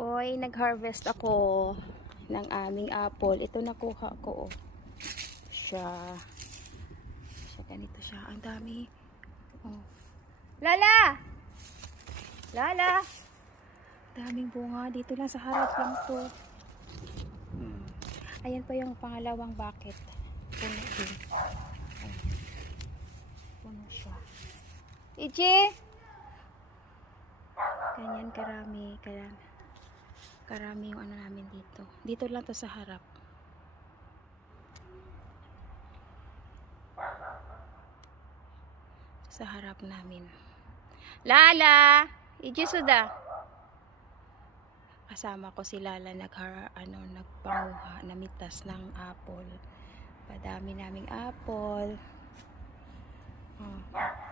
Hoy, nag-harvest ako ng aming apple. Ito nakuha ko. Oh. Siya. Ganito siya. Ang dami. Oh. Lala! Lala! Daming bunga. Dito lang sa harap lang to. Ayan pa yung pangalawang bucket. Puno din. Puno siya. Iji! Ganyan karami. Karami yung ano namin dito. Dito lang to sa harap. Sa harap namin. Lala! Iji suda. Kasama ko si Lala nagpanguha, namitas ng apple. Padami naming apple. Oh.